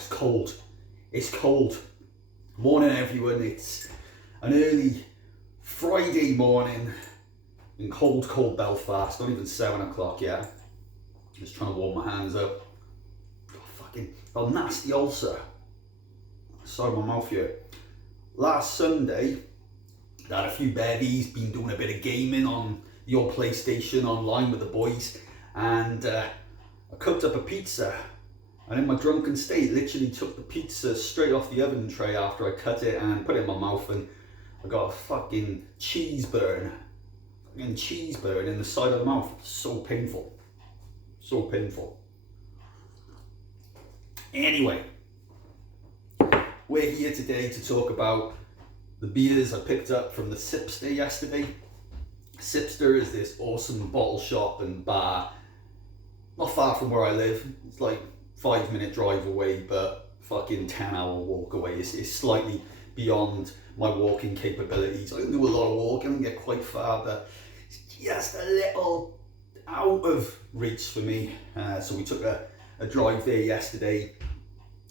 it's cold. It's cold. Morning, everyone. It's an early Friday morning in cold Belfast. Not even 7 o'clock yet. Just trying to warm my hands up. Fucking a nasty ulcer. Side of my mouth here. Last Sunday, I had a few bevies, been doing a bit of gaming on the old PlayStation online with the boys, and I cooked up a pizza. And in my drunken state, literally took the pizza straight off the oven tray after I cut it and put it in my mouth, and I got a fucking cheese burn. Fucking cheese burn in the side of the mouth. So painful. So painful. Anyway, we're here today to talk about the beers I picked up from the Sipster yesterday. Sipster is this awesome bottle shop and bar, not far from where I live. It's like 5-minute drive away, but fucking 10-hour walk away. It's slightly beyond my walking capabilities. I don't do a lot of walking, I can get quite far, but it's just a little out of reach for me. So we took a drive there yesterday.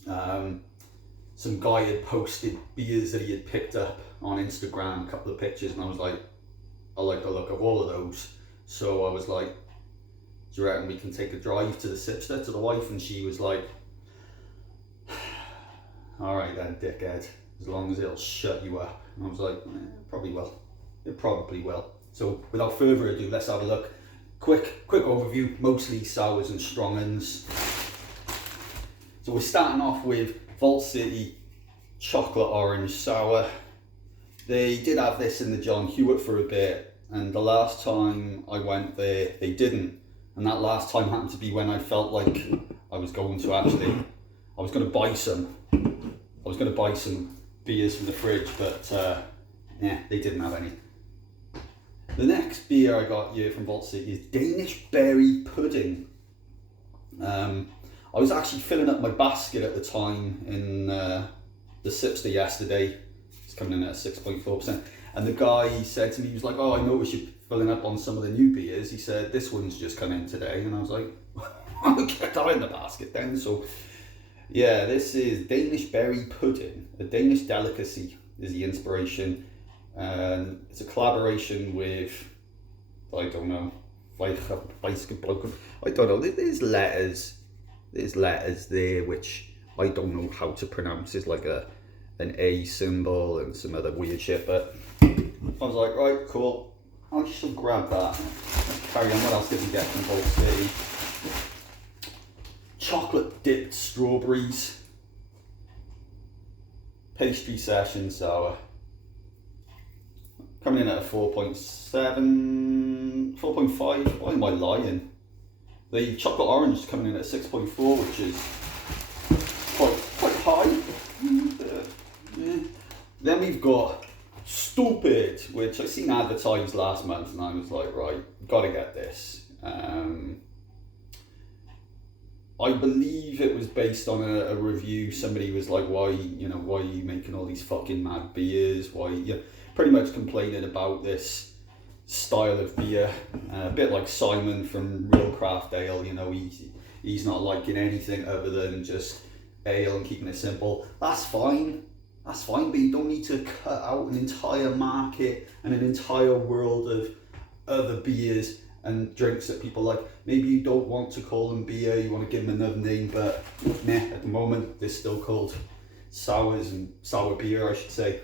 Some guy had posted beers that he had picked up on Instagram, a couple of pictures, and I was like, I like the look of all of those. So I was like, do you reckon we can take a drive to the Sipster, to the wife? And she was like, alright then, dickhead, as long as it'll shut you up. And I was like, probably will. It probably will. So without further ado, let's have a look. Quick overview, mostly sours and strong uns. So we're starting off with Vault City Chocolate Orange Sour. They did have this in the John Hewitt for a bit, and the last time I went there, they didn't. And that last time happened to be when I felt like I was going to buy some beers from the fridge, but yeah, they didn't have any. The next beer I got here from Vault City is Danish Berry Pudding. I was actually filling up my basket at the time in the Sipster yesterday. It's coming in at 6.4%. And the guy said to me, he was like, oh, I noticed you're filling up on some of the new beers. He said, this one's just come in today. And I was like, I'll get that in the basket then. So yeah, this is Danish Berry Pudding. A Danish delicacy is the inspiration. And it's a collaboration with, I don't know, I don't know, there's letters there which I don't know how to pronounce. It's like an A symbol and some other weird shit, but I was like, right, cool, I should grab that. Let's carry on. What else did we get from Vault City? Chocolate dipped strawberries, pastry session sour, coming in at a 4.7, 4.5. Why am I lying? The chocolate orange is coming in at 6.4, which is quite high. Yeah. Then we've got Stupid, which I seen advertised last month, and I was like, right, gotta get this. I believe it was based on a review. Somebody was like, why are you making all these fucking mad beers? Why, pretty much complaining about this style of beer. A bit like Simon from Real Craft Ale, he's not liking anything other than just ale and keeping it simple. That's fine, but you don't need to cut out an entire market and an entire world of other beers and drinks that people like. Maybe you don't want to call them beer, you want to give them another name, but nah, at the moment they're still called sours and sour beer, I should say.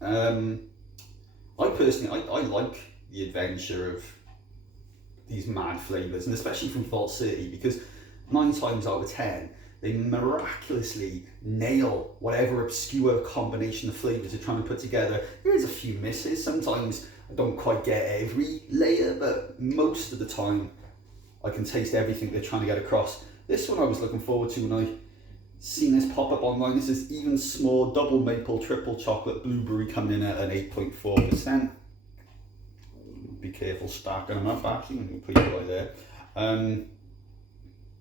I personally, I like the adventure of these mad flavours, and especially from Vault City, because 9 times out of 10 they miraculously nail whatever obscure combination of flavours they're trying to put together. There's a few misses. Sometimes I don't quite get every layer, but most of the time I can taste everything they're trying to get across. This one I was looking forward to when I seen this pop up online. This is even small double maple triple chocolate blueberry, coming in at an 8.4%. Be careful stacking them up, actually. I'm going to put it right there.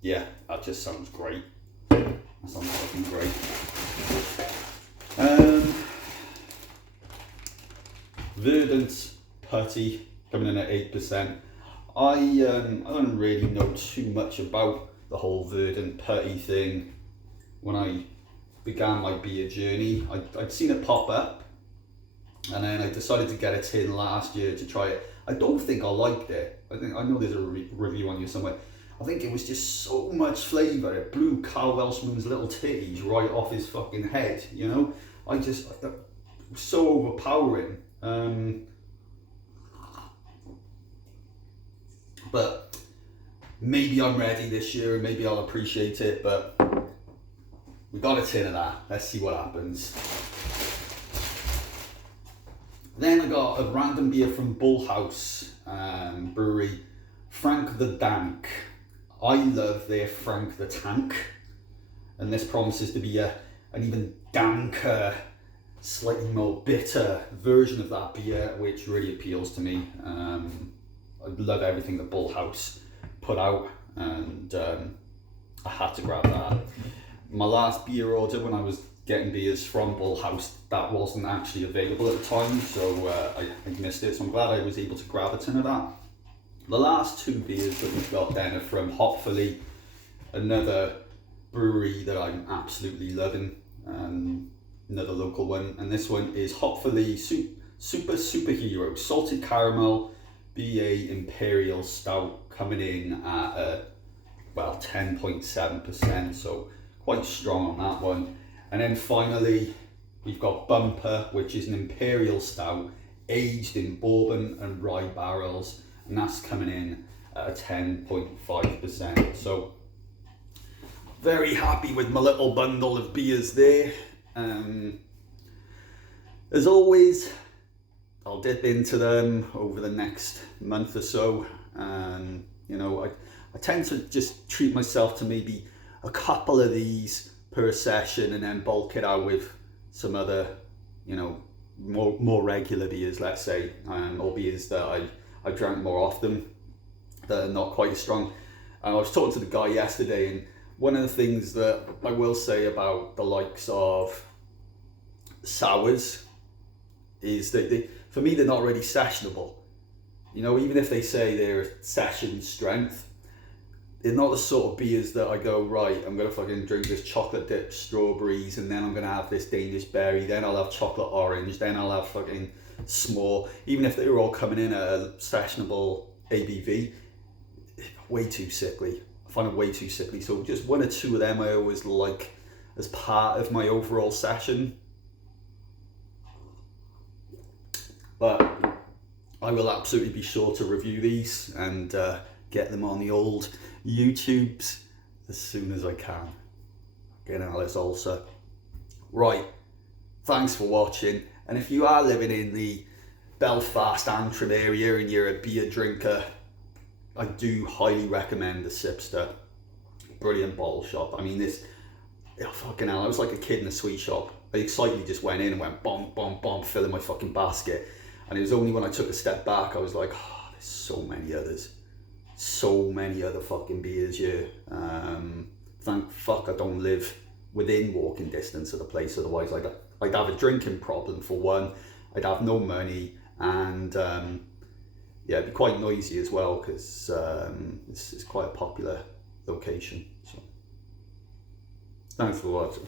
Yeah, that just sounds great. That sounds fucking great. Verdant Putty, coming in at 8%. I don't really know too much about the whole Verdant Putty thing. when I began my beer journey. I'd seen it pop up, and then I decided to get a tin last year to try it. I don't think I liked it. I know there's a review on here somewhere. I think it was just so much flavour. It blew Carl Welshman's little titties right off his fucking head, you know? It was so overpowering. But maybe I'm ready this year and maybe I'll appreciate it, but we got a tin of that. Let's see what happens. Then I got a random beer from Bullhouse Brewery, Frank the Dank. I love their Frank the Tank, and this promises to be an even danker, slightly more bitter version of that beer, which really appeals to me. I love everything that Bullhouse put out, and I had to grab that. My last beer order, when I was getting beers from Bullhouse, that wasn't actually available at the time, so I missed it, so I'm glad I was able to grab a tin of that. The last two beers that we've got then are from Hopefully, another brewery that I'm absolutely loving, another local one, and this one is Hopefully Superhero Salted Caramel BA Imperial Stout, coming in at 10.7%, so quite strong on that one. And then finally we've got Bumper, which is an Imperial Stout aged in bourbon and rye barrels, and that's coming in at a 10.5%. So very happy with my little bundle of beers there. As always, I'll dip into them over the next month or so. You know, I tend to just treat myself to maybe a couple of these per session and then bulk it out with some other, you know, more regular beers, let's say, or beers that I drank more often that are not quite as strong. I was talking to the guy yesterday, and one of the things that I will say about the likes of sours is that for me, they're not really sessionable. You know, even if they say they're session strength, they're not the sort of beers that I go, right, I'm going to fucking drink this chocolate dipped strawberries, and then I'm going to have this Danish berry, then I'll have chocolate orange, then I'll have fucking s'more. Even if they were all coming in at a sessionable ABV, way too sickly. I find it way too sickly. So just one or two of them I always like as part of my overall session. But I will absolutely be sure to review these and get them on the old YouTubes as soon as I can. Again, Alice also. Right, thanks for watching. And if you are living in the Belfast Antrim area and you're a beer drinker, I do highly recommend the Sipster. Brilliant bottle shop. I mean, fucking hell, I was like a kid in a sweet shop. I excitedly just went in and went bomb, bomb, bomb, filling my fucking basket. And it was only when I took a step back, I was like, oh, there's so many others. So many other fucking beers here. Thank fuck I don't live within walking distance of the place, otherwise I'd have a drinking problem for one, I'd have no money, and yeah, it'd be quite noisy as well, because it's quite a popular location. So thanks for watching.